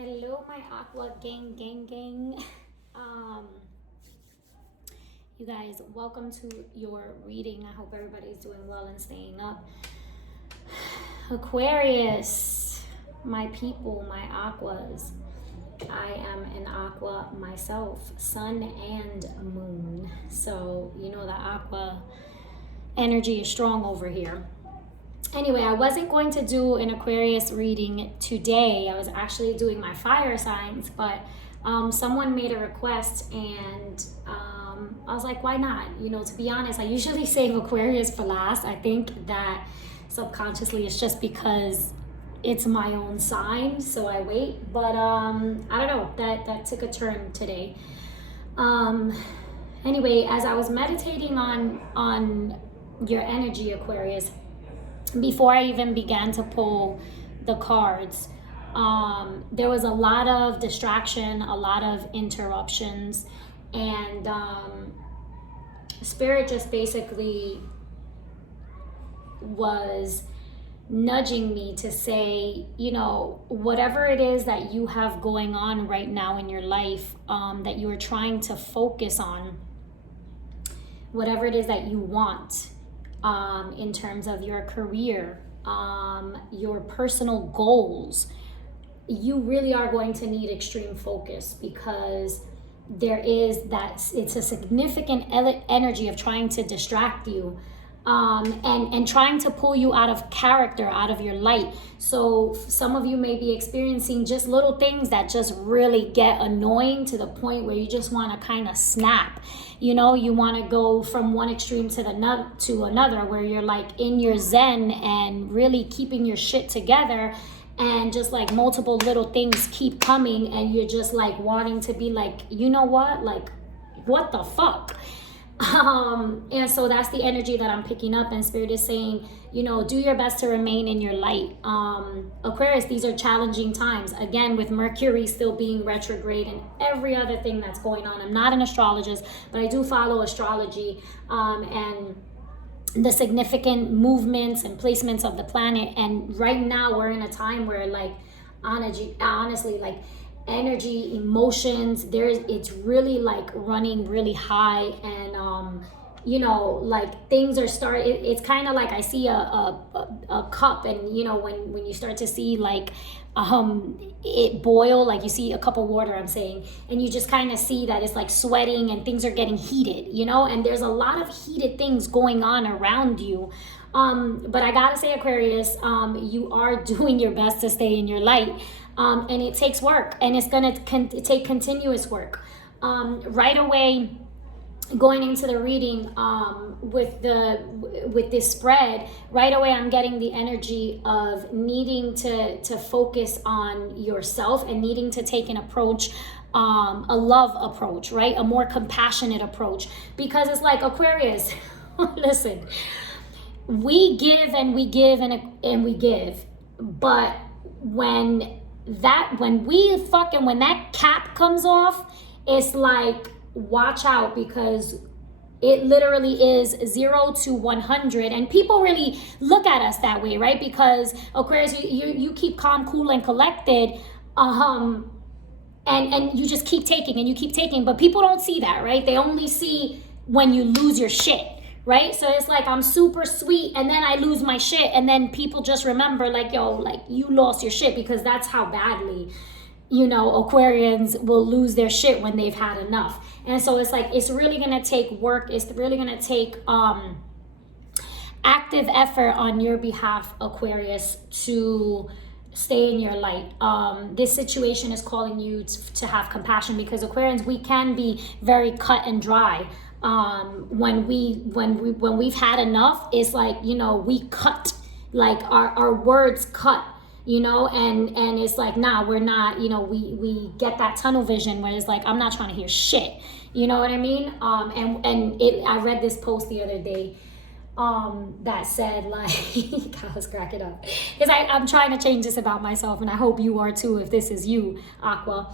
Hello, my Aqua gang. You guys, welcome to your reading. I hope everybody's doing well and staying up. Aquarius, my people, my Aquas. I am an Aqua myself, sun and moon. So, you know, the Aqua energy is strong over here. Anyway, I wasn't going to do an Aquarius reading today. I was actually doing my fire signs, but someone made a request and I was like, why not? You know, to be honest, I usually save Aquarius for last. I think that subconsciously it's just because it's my own sign, so I wait. But I don't know, that took a turn today. Anyway, as I was meditating on your energy, Aquarius, before I even began to pull the cards, there was a lot of distraction, a lot of interruptions, and Spirit just basically was nudging me to say, you know, whatever it is that you have going on right now in your life, that you are trying to focus on, whatever it is that you want, in terms of your career, your personal goals, you really are going to need extreme focus, because there is that, it's a significant energy of trying to distract you, and trying to pull you out of character, out of your light. So some of you may be experiencing just little things that just really get annoying to the point where you just want to kind of snap. You know, you want to go from one extreme to another, where you're like in your zen and really keeping your shit together, and just like multiple little things keep coming, and you're just like wanting to be like, you know what, like, what the fuck? And so that's the energy that I'm picking up, and Spirit is saying, you know, do your best to remain in your light. Aquarius, these are challenging times, again, with Mercury still being retrograde and every other thing that's going on. I'm not an astrologist, but I do follow astrology, and the significant movements and placements of the planet. And right now we're in a time where, like, honestly, like, energy, emotions, it's really like running really high, and you know, like, things are it's kind of like I see a cup, and you know, when you start to see like it boil, like you see a cup of water, I'm saying, and you just kind of see that it's like sweating and things are getting heated, you know, and there's a lot of heated things going on around you. But I gotta say, Aquarius, you are doing your best to stay in your light, and it takes work, and it's gonna take continuous work. Right away, going into the reading, with this spread, right away I'm getting the energy of needing to focus on yourself, and needing to take an approach, a love approach, right? A more compassionate approach, because it's like, Aquarius, listen, we give and we give and we give, but when that cap comes off, it's like, watch out, because it literally is 0 to 100, and people really look at us that way, right? Because Aquarius, you keep calm, cool, and collected, and you just keep taking and you keep taking, but people don't see that, right? They only see when you lose your shit, right? So it's like, I'm super sweet and then I lose my shit, and then people just remember, like, yo, like, you lost your shit, because that's how badly, you know, Aquarians will lose their shit when they've had enough. And so it's like, it's really gonna take work, it's really gonna take active effort on your behalf, Aquarius, to stay in your light. This situation is calling you to have compassion, because Aquarians, we can be very cut and dry. When we've had enough, it's like, you know, we cut, like our words cut, you know, and it's like, nah, we're not, you know, we get that tunnel vision where it's like, I'm not trying to hear shit, you know what I mean? I read this post the other day, that said, like, I was cracking up, because I'm trying to change this about myself, and I hope you are too, if this is you, Aqua,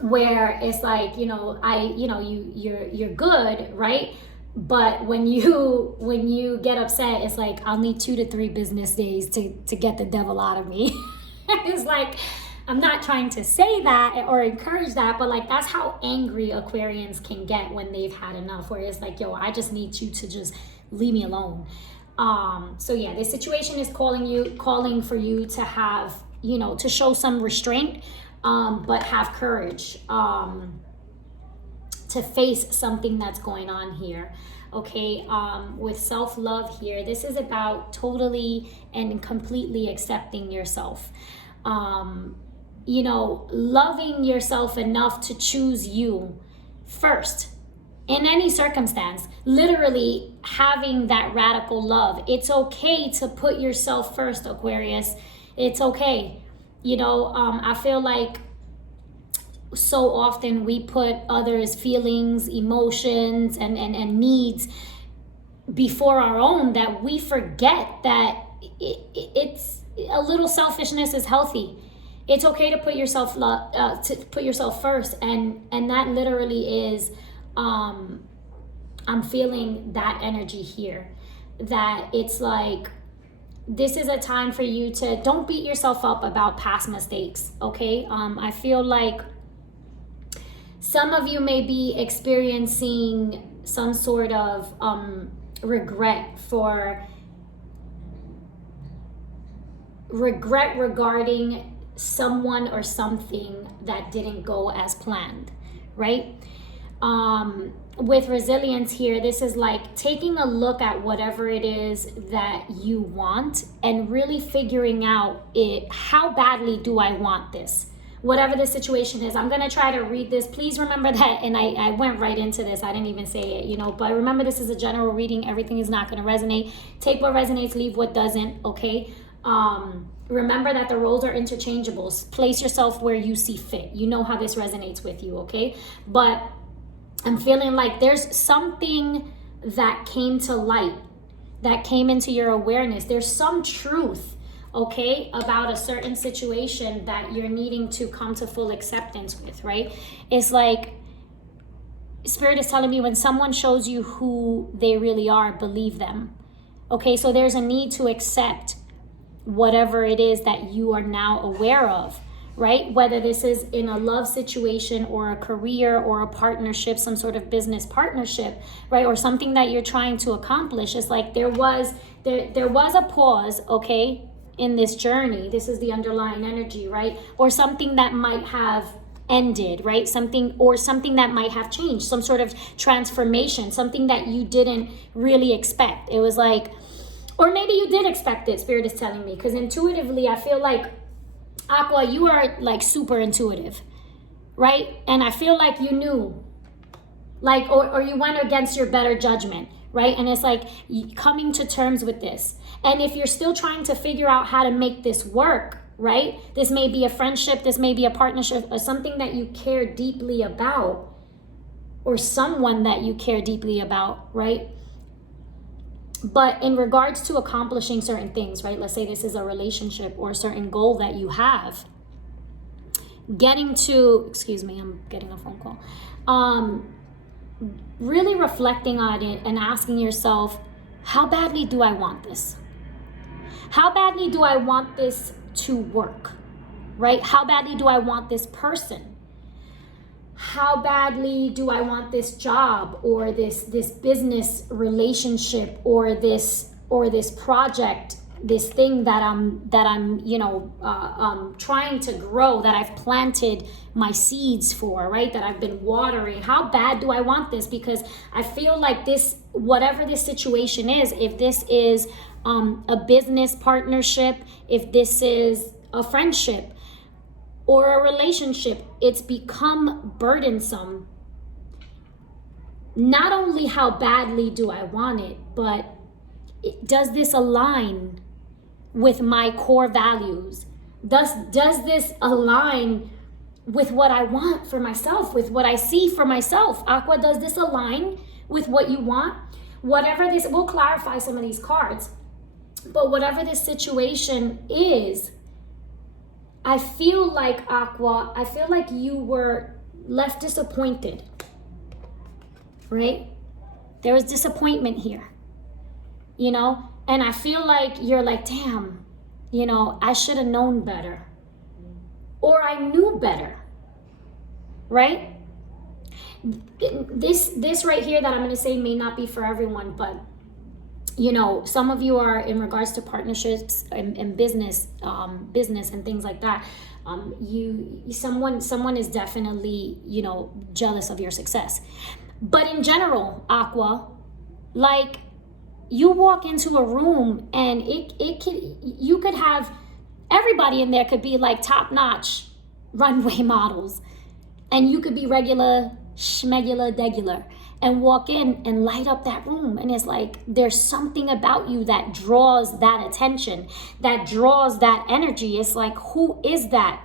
where it's like, you know, you're good, right? But when you get upset, it's like, I'll need 2 to 3 business days to get the devil out of me. It's like, I'm not trying to say that or encourage that, but like, that's how angry Aquarians can get when they've had enough, where it's like, yo, I just need you to just leave me alone. So yeah, this situation is calling for you to have, to show some restraint, but have courage, to face something that's going on here. Okay, with self-love here, this is about totally and completely accepting yourself. Loving yourself enough to choose you first in any circumstance. Literally having that radical love. It's okay to put yourself first, Aquarius. It's okay. I feel like so often we put others' feelings, emotions, and needs before our own, that we forget that it's a little selfishness is healthy. It's okay to put yourself first, and that literally is, I'm feeling that energy here, that it's like, this is a time for you to, don't beat yourself up about past mistakes. Okay, I feel like some of you may be experiencing some sort of regret regarding someone or something that didn't go as planned, right? With resilience here, this is like taking a look at whatever it is that you want and really figuring out how badly do I want this? Whatever the situation is. I'm going to try to read this. Please remember that, and I went right into this. I didn't even say it, but remember, this is a general reading. Everything is not going to resonate. Take what resonates, leave what doesn't, okay? Remember that the roles are interchangeable. Place yourself where you see fit. You know how this resonates with you, okay? But I'm feeling like there's something that came to light, that came into your awareness. There's some truth, okay, about a certain situation that you're needing to come to full acceptance with, right? It's like Spirit is telling me, when someone shows you who they really are, believe them. Okay, so there's a need to accept whatever it is that you are now aware of, right? Whether this is in a love situation or a career or a partnership, some sort of business partnership, right? Or something that you're trying to accomplish. It's like there was a pause, okay, in this journey. This is the underlying energy, right? Or something that might have ended, right? Something that might have changed, some sort of transformation, something that you didn't really expect. It was like, or maybe you did expect it, Spirit is telling me, because intuitively I feel like, Aqua, you are like super intuitive, right? And I feel like you knew, like, or you went against your better judgment, right? And it's like coming to terms with this. And if you're still trying to figure out how to make this work, right? This may be a friendship, this may be a partnership, or something that you care deeply about, or someone that you care deeply about, right? But in regards to accomplishing certain things, right? Let's say this is a relationship or a certain goal that you have. Excuse me, I'm getting a phone call. Really reflecting on it and asking yourself, how badly do I want this? How badly do I want this to work, right? How badly do I want this person? How badly do I want this job or this business relationship or this project, this thing that I'm trying to grow, that I've planted my seeds for, right? That I've been watering. How bad do I want this? Because I feel like this, whatever this situation is, if this is a business partnership, if this is a friendship or a relationship, it's become burdensome. Not only how badly do I want it, but does this align with my core values? Does this align with what I want for myself, with what I see for myself? Aqua, does this align with what you want? Whatever this, we'll clarify some of these cards, but whatever this situation is, I feel like, Aqua, I feel like you were left disappointed, right? There was disappointment here, and I feel like you're like, damn, I should have known better, or I knew better, right? This right here that I'm going to say may not be for everyone, but you know, some of you are in regards to partnerships and business and things like that. Someone is definitely, you know, jealous of your success. But in general, Aqua, like, you walk into a room and you could have everybody in there could be like top-notch runway models, and you could be regular schmegular degular and walk in and light up that room, and it's like there's something about you that draws that attention, that draws that energy. It's like, who is that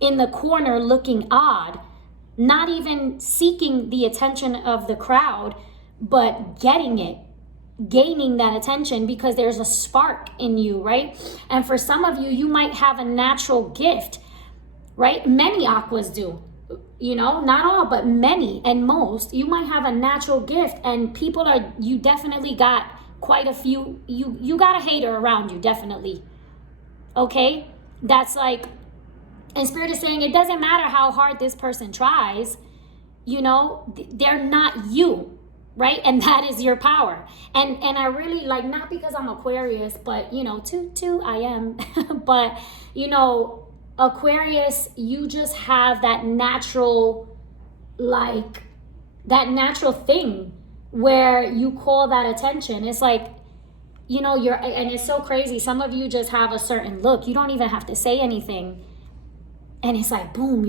in the corner looking odd, not even seeking the attention of the crowd, but getting it, gaining that attention because there's a spark in you, right? And for some of you, you might have a natural gift, right? Many Aquas do, you know, not all, but many and most. You might have a natural gift, and you definitely got quite a few, you got a hater around you, definitely. Okay? That's like, and Spirit is saying, it doesn't matter how hard this person tries, you know, they're not you, right? And that is your power. And I really, like, not because I'm Aquarius, but, you know, too, I am. But, you know, Aquarius, you just have that natural, like, that natural thing where you call that attention. It's like, you know, and it's so crazy. Some of you just have a certain look. You don't even have to say anything. And it's like, boom,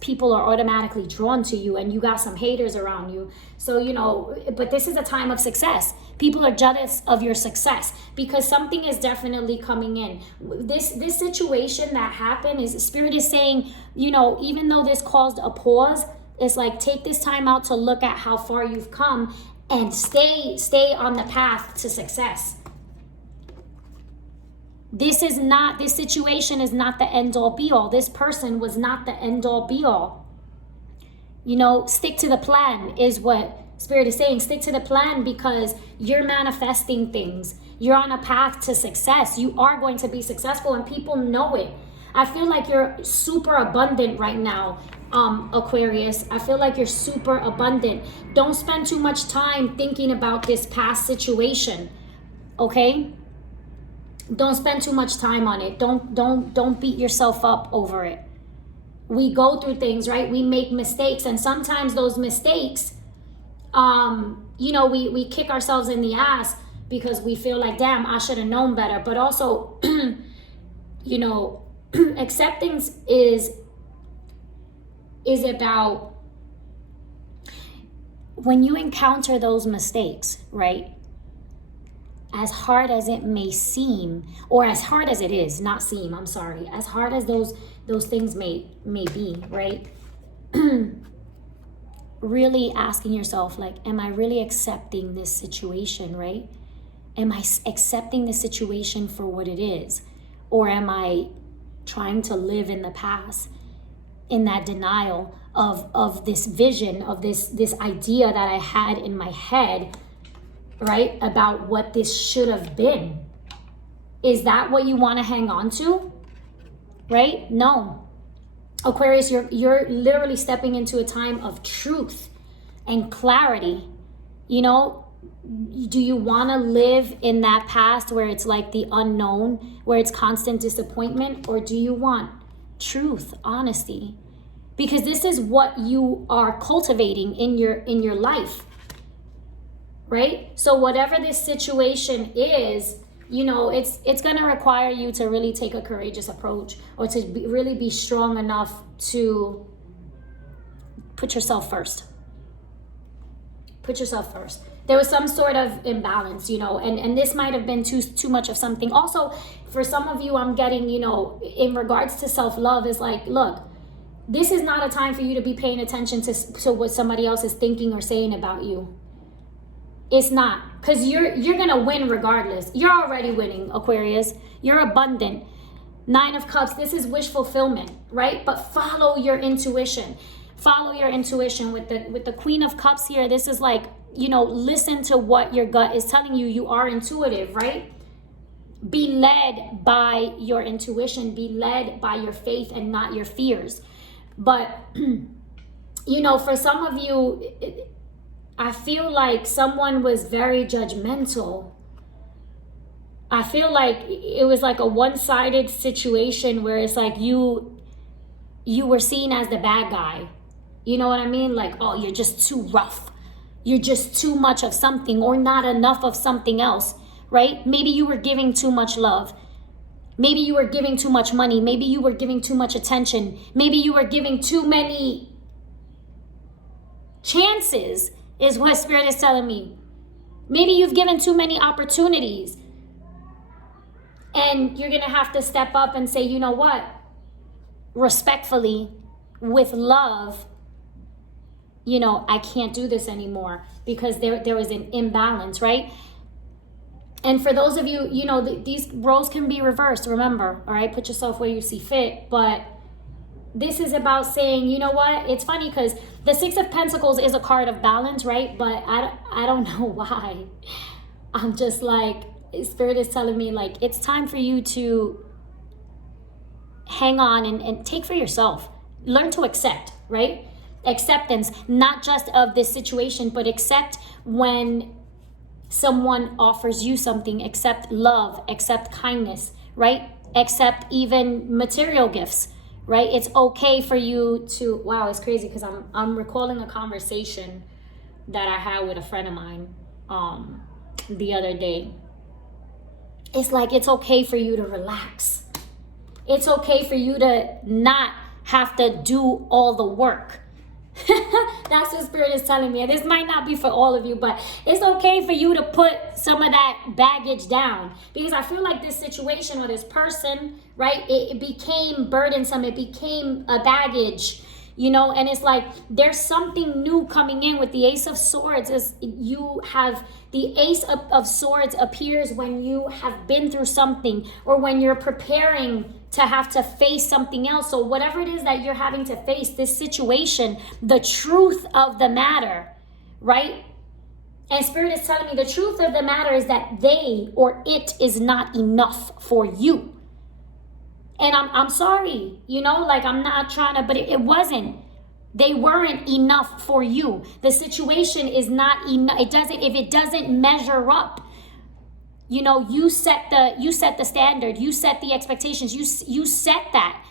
people are automatically drawn to you, and you got some haters around you. So, you know, but this is a time of success. People are jealous of your success because something is definitely coming in. This situation that happened is, Spirit is saying, you know, even though this caused a pause, it's like, take this time out to look at how far you've come and stay on the path to success. This situation is not the end all be all. This person was not the end all be all. You know, stick to the plan is what Spirit is saying. Stick to the plan because you're manifesting things. You're on a path to success. You are going to be successful, and people know it. I feel like you're super abundant right now, Aquarius. I feel like you're super abundant. Don't spend too much time thinking about this past situation, okay? Don't spend too much time on it. Don't beat yourself up over it. We go through things, right? We make mistakes, and sometimes those mistakes, you know, we kick ourselves in the ass because we feel like, damn, I should have known better. But also, you know, acceptance is about when you encounter those mistakes, right? As hard as it may seem, or as hard as it is, not seem, I'm sorry, as hard as those things may be, right? Really asking yourself, like, am I really accepting this situation, right? Am I accepting the situation for what it is? Or am I trying to live in the past, in that denial of this vision, of this idea that I had in my head, right, about what this should have been? Is that what you want to hang on to? Right? No. Aquarius, you're literally stepping into a time of truth and clarity. You know, do you want to live in that past where it's like the unknown, where it's constant disappointment, or do you want truth, honesty? Because this is what you are cultivating in your life. Right? So whatever this situation is, you know, it's going to require you to really take a courageous approach, or to really be strong enough to put yourself first. Put yourself first. There was some sort of imbalance, you know, and this might have been too much of something. Also, for some of you, I'm getting, you know, in regards to self-love, is like, look, this is not a time for you to be paying attention to what somebody else is thinking or saying about you. It's not, because you're going to win regardless. You're already winning, Aquarius. You're abundant. 9 of Cups, this is wish fulfillment, right? But follow your intuition. Follow your intuition with the Queen of Cups here. This is like, you know, listen to what your gut is telling you. You are intuitive, right? Be led by your intuition, be led by your faith and not your fears. But, you know, for some of you, I feel like someone was very judgmental. I feel like it was like a one-sided situation where it's like you were seen as the bad guy. You know what I mean? Like, oh, you're just too rough. You're just too much of something or not enough of something else, right? Maybe you were giving too much love. Maybe you were giving too much money. Maybe you were giving too much attention. Maybe you were giving too many chances, is what Spirit is telling me. Maybe you've given too many opportunities. And you're going to have to step up and say, you know what? Respectfully, with love, you know, I can't do this anymore because there was an imbalance, right? And for those of you, you know, these roles can be reversed, remember, all right? Put yourself where you see fit. But this is about saying, you know what? It's funny because the Six of Pentacles is a card of balance, right? But I don't know why. I'm just like, Spirit is telling me, like, it's time for you to hang on and take for yourself. Learn to accept, right? Acceptance, not just of this situation, but accept when someone offers you something. Accept love, accept kindness, right? Accept even material gifts, right? It's okay for you to, wow, it's crazy because I'm recalling a conversation that I had with a friend of mine the other day. It's like, it's okay for you to relax. It's okay for you to not have to do all the work. That's what Spirit is telling me. And this might not be for all of you, but it's okay for you to put some of that baggage down. Because I feel like this situation or this person, right, it became burdensome. It became a baggage, you know, and it's like there's something new coming in with the Ace of Swords. Is you have the Ace of Swords appears when you have been through something or when you're preparing to have to face something else. So whatever it is that you're having to face, this situation, the truth of the matter, right? And Spirit is telling me the truth of the matter is that they or it is not enough for you. And I'm sorry, you know, like I'm not trying to, but it wasn't. They weren't enough for you. The situation is not enough. If it doesn't measure up, you know, you set the standard, you set the expectations, you set that.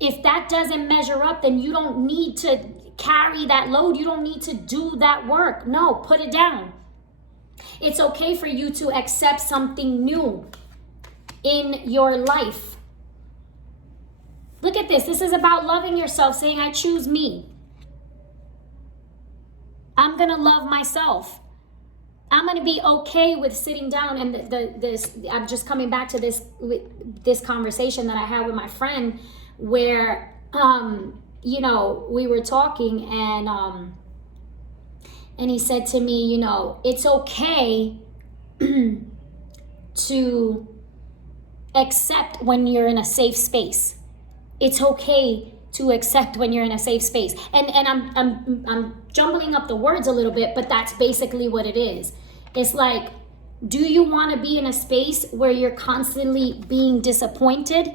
If that doesn't measure up, then you don't need to carry that load. You don't need to do that work. No, put it down. It's okay for you to accept something new in your life. Look at this. This is about loving yourself, saying, I choose me. I'm going to love myself. I'm going to be okay with sitting down. And I'm just coming back to this conversation that I had with my friend where, you know, we were talking and he said to me, you know, it's okay to accept when you're in a safe space. It's okay to accept when you're in a safe space. And I'm jumbling up the words a little bit, but that's basically what it is. It's like, do you want to be in a space where you're constantly being disappointed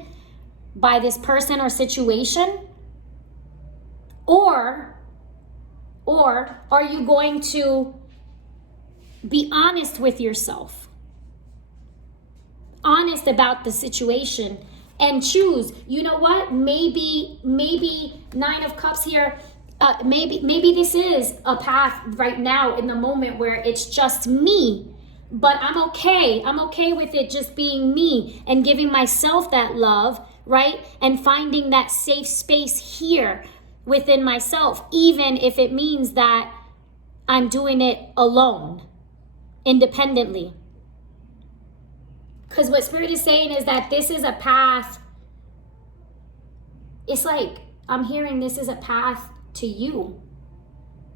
by this person or situation? Or are you going to be honest with yourself? Honest about the situation and choose, you know what? Maybe Nine of Cups here, maybe this is a path right now in the moment where it's just me, but I'm okay with it just being me and giving myself that love, right? And finding that safe space here within myself, even if it means that I'm doing it alone, independently. Because what Spirit is saying is that this is a path. It's like, I'm hearing this is a path to you.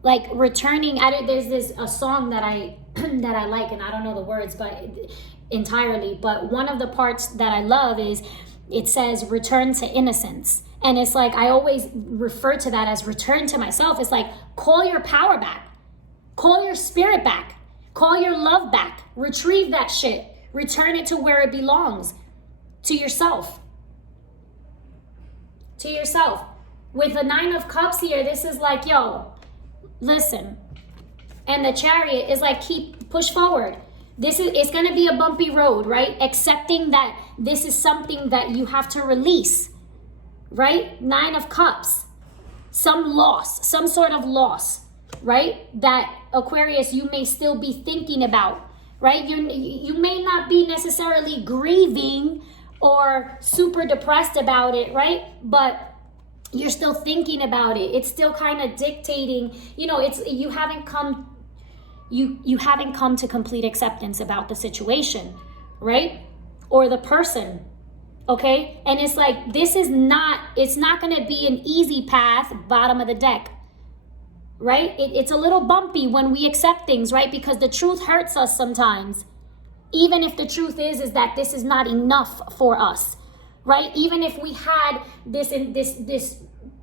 Like returning, there's a song that I like, and I don't know the words entirely, but one of the parts that I love is, it says return to innocence. And it's like, I always refer to that as return to myself. It's like, call your power back, call your spirit back, call your love back, retrieve that shit. Return it to where it belongs, to yourself. To yourself. With the 9 of Cups here, this is like, yo, listen. And the Chariot is like, push forward. It's going to be a bumpy road, right? Accepting that this is something that you have to release, right? 9 of Cups. Some loss, some sort of loss, right? That Aquarius, you may still be thinking about, right? You may not be necessarily grieving or super depressed about it, right? But you're still thinking about it. It's still kind of dictating, you haven't come to complete acceptance about the situation, right? Or the person, okay? And it's like, it's not going to be an easy path, bottom of the deck, right? It's a little bumpy when we accept things, right? Because the truth hurts us sometimes. Even if the truth is that this is not enough for us, right? Even if we had this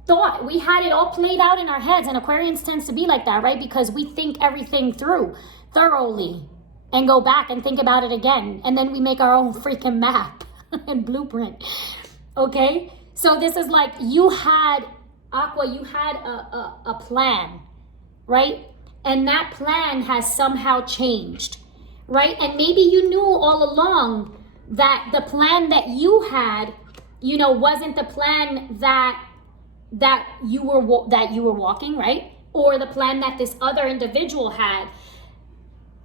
thought, we had it all played out in our heads, and Aquarians tends to be like that, right? Because we think everything through thoroughly and go back and think about it again, and then we make our own freaking map and blueprint, okay? So this is like, you had a plan, right? And that plan has somehow changed, right? And maybe you knew all along that the plan that you had, wasn't the plan that you were walking, right? Or the plan that this other individual had,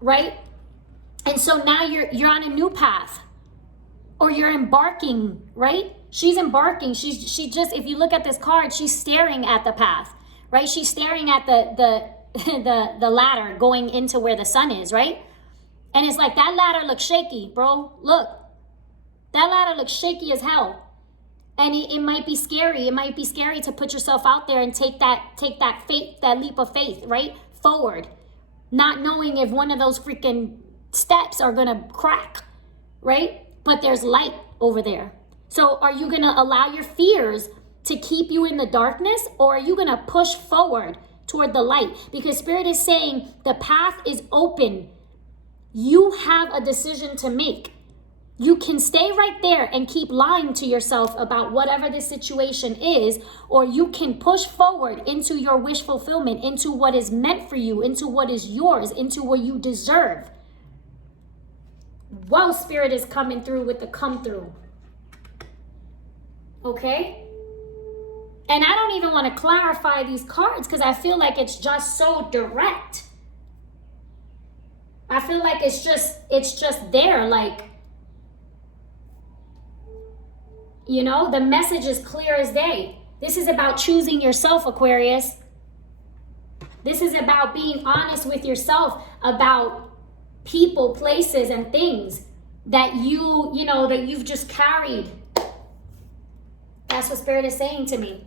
right? And so now you're on a new path, or you're embarking, right? She's embarking. She just, if you look at this card, she's staring at the path, right? She's staring at the ladder going into where the sun is, right? And it's like, that ladder looks shaky, bro. Look, that ladder looks shaky as hell. And it might be scary. It might be scary to put yourself out there and take that leap of faith, right? Forward. Not knowing if one of those freaking steps are going to crack, right? But there's light over there. So are you going to allow your fears to keep you in the darkness, or are you going to push forward toward the light? Because Spirit is saying the path is open. You have a decision to make. You can stay right there and keep lying to yourself about whatever the situation is, or you can push forward into your wish fulfillment, into what is meant for you, into what is yours, into what you deserve. Whoa, Spirit is coming through with the come through. Okay? And I don't even want to clarify these cards because I feel like it's just so direct. I feel like it's just there, like, the message is clear as day. This is about choosing yourself, Aquarius. This is about being honest with yourself about people, places, and things that you've just carried. That's what Spirit is saying to me.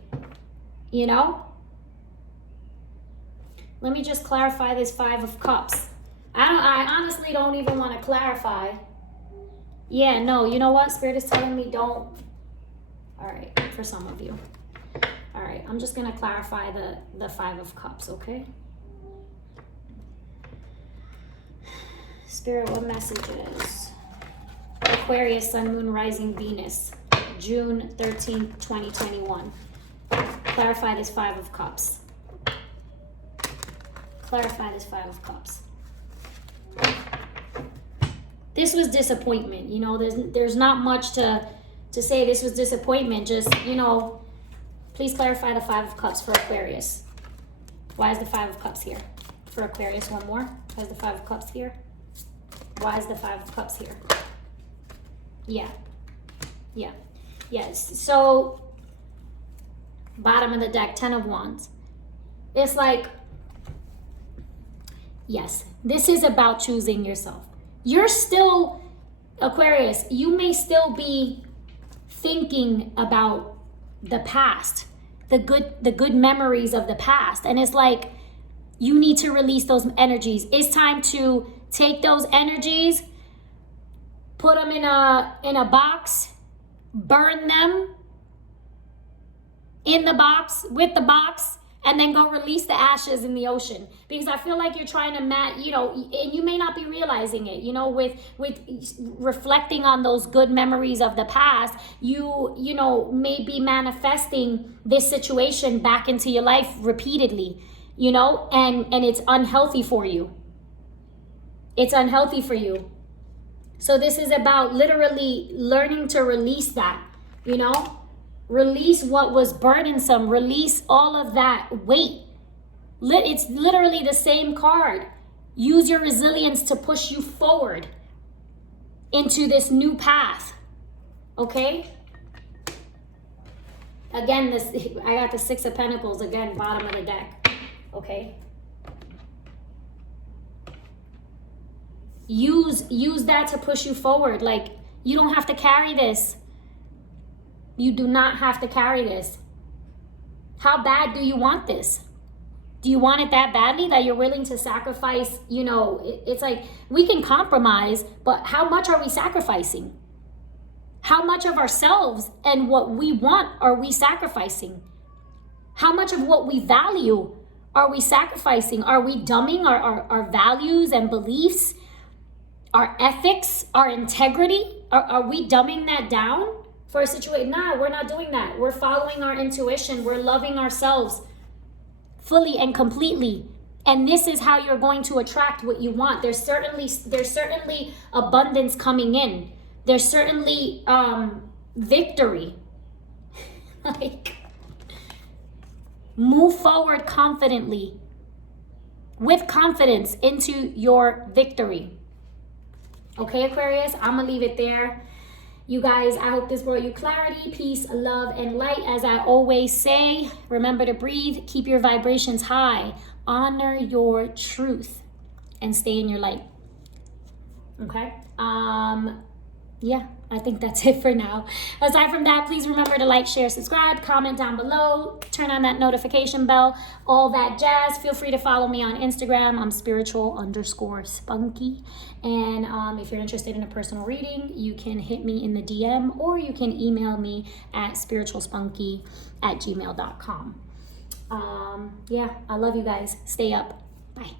Let me just clarify this 5 of Cups. I honestly don't even want to clarify. Yeah, no, you know what? Spirit is telling me don't. All right, for some of you. All right, I'm just going to clarify the 5 of Cups, okay? Spirit, what messages? Aquarius, Sun, Moon, Rising, Venus, June 13th, 2021. Clarify this 5 of Cups. Clarify this 5 of Cups. This was disappointment. There's not much to say. This was disappointment. Just, please clarify the 5 of Cups for Aquarius. Why is the 5 of Cups here? For Aquarius, one more. Why is the 5 of Cups here? Why is the 5 of Cups here? Yeah. Yes. So, bottom of the deck, 10 of Wands. It's like, yes, this is about choosing yourself. You're still, Aquarius, you may still be thinking about the past, the good memories of the past. And it's like, you need to release those energies. It's time to take those energies, put them in a box, burn them in the box, with the box, and then go release the ashes in the ocean. Because I feel like you're trying to and you may not be realizing it, with reflecting on those good memories of the past, you may be manifesting this situation back into your life repeatedly, and it's unhealthy for you. It's unhealthy for you. So this is about literally learning to release that, Release what was burdensome. Release all of that weight. It's literally the same card. Use your resilience to push you forward into this new path. Okay? Again, I got the Six of Pentacles, again, bottom of the deck. Okay? Use that to push you forward. Like, you don't have to carry this. You do not have to carry this. How bad do you want this? Do you want it that badly that you're willing to sacrifice? It's like, we can compromise, but how much are we sacrificing? How much of ourselves and what we want are we sacrificing? How much of what we value are we sacrificing? Are we dumbing our values and beliefs, our ethics, our integrity? Are we dumbing that down for a situation? Nah, we're not doing that. We're following our intuition. We're loving ourselves fully and completely. And this is how you're going to attract what you want. There's certainly abundance coming in. There's certainly victory. Like, move forward confidently, with confidence, into your victory. Okay, Aquarius, I'm gonna leave it there. You guys, I hope this brought you clarity, peace, love, and light. As I always say, remember to breathe, keep your vibrations high, honor your truth, and stay in your light. Okay? Yeah, I think that's it for now. Aside from that, please remember to like, share, subscribe, comment down below, turn on that notification bell, all that jazz. Feel free to follow me on Instagram. I'm spiritual_spunky. And if you're interested in a personal reading, you can hit me in the DM, or you can email me at spiritualspunky@gmail.com. Yeah, I love you guys. Stay up. Bye.